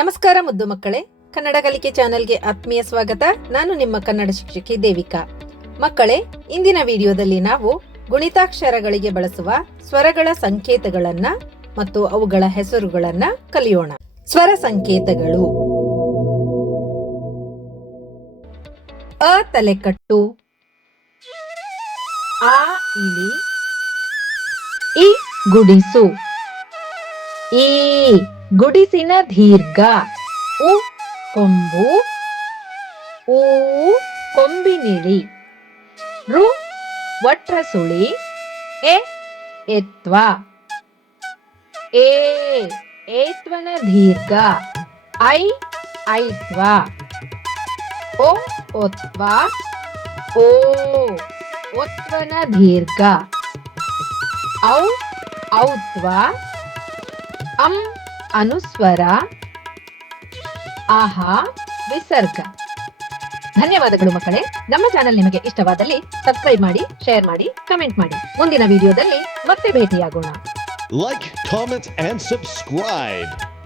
ನಮಸ್ಕಾರ ಮುದ್ದು ಮಕ್ಕಳೇ. ಕನ್ನಡ ಕಲಿಕೆ ಚಾನೆಲ್ಗೆ ಆತ್ಮೀಯ ಸ್ವಾಗತ. ನಾನು ನಿಮ್ಮ ಕನ್ನಡ ಶಿಕ್ಷಕಿ ದೇವಿಕಾ. ಮಕ್ಕಳೇ, ಇಂದಿನ ವಿಡಿಯೋದಲ್ಲಿ ನಾವು ಗುಣಿತಾಕ್ಷರಗಳಿಗೆ ಬಳಸುವ ಸ್ವರಗಳ ಸಂಕೇತಗಳನ್ನ ಮತ್ತು ಅವುಗಳ ಹೆಸರುಗಳನ್ನ ಕಲಿಯೋಣ. ಸ್ವರ ಸಂಕೇತಗಳು. ಅ ತಲೆಕಟ್ಟು. ಆ ಇಲಿ. ಇ ಗುಡಿಸು. ಈ ಗುಡಿಸಿನ ದೀರ್ಘ. ಉ, ಕೊಂಬು. ಊ ಕೊಂಬಿನಿಳಿ. ರು, ವಟ್ರಸುಳಿ. ಎ ಎತ್ವ ಏ ಏತ್ವನ ದೀರ್ಘ. ಐ, ಐತ್ವ. ಓ ಒತ್ವ. ಓ, ಒತ್ವನ ದೀರ್ಘ. ಔ, ಔತ್ವ. ಅಂ ಅನುಸ್ವರ, ಆಹಾ, ವಿಸರ್ಗ. ಧನ್ಯವಾದಗಳು ಮಕ್ಕಳೇ. ನಮ್ಮ ಚಾನೆಲ್ ನಿಮಗೆ ಇಷ್ಟವಾದಲ್ಲಿ ಸಬ್ಸ್ಕ್ರೈಬ್ ಮಾಡಿ ಶೇರ್ ಮಾಡಿ ಕಮೆಂಟ್ ಮಾಡಿ. ಮುಂದಿನ ವಿಡಿಯೋದಲ್ಲಿ ಮತ್ತೆ ಭೇಟಿಯಾಗೋಣ. Like comment and subscribe.